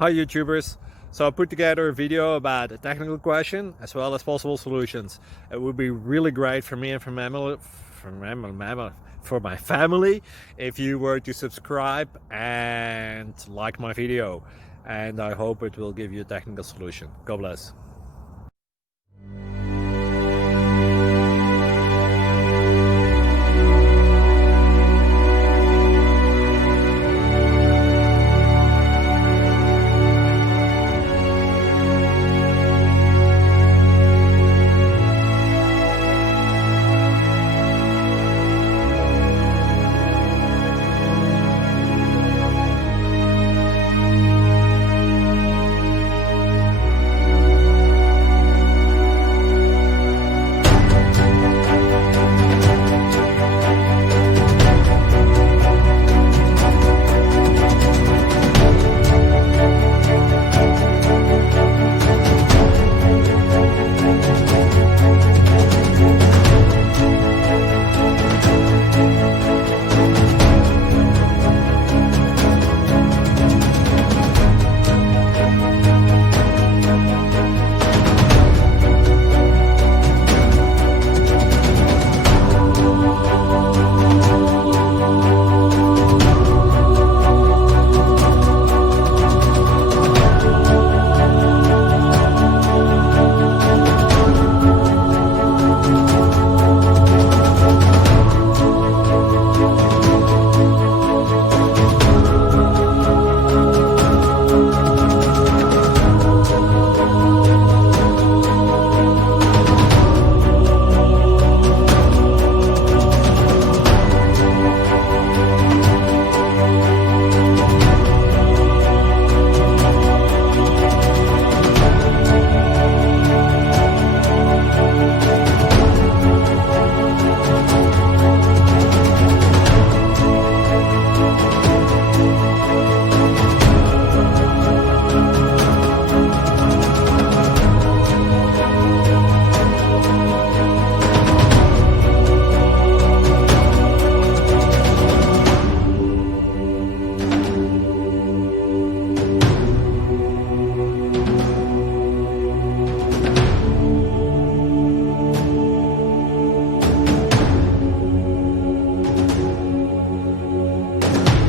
Hi YouTubers! So I put together a video about a technical question as well as possible solutions. It would be really great for me and for my family if you were to subscribe and like my video, and I hope it will give you a technical solution. God bless.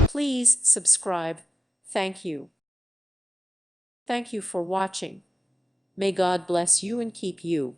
Please subscribe. Thank you. Thank you for watching. May God bless you and keep you.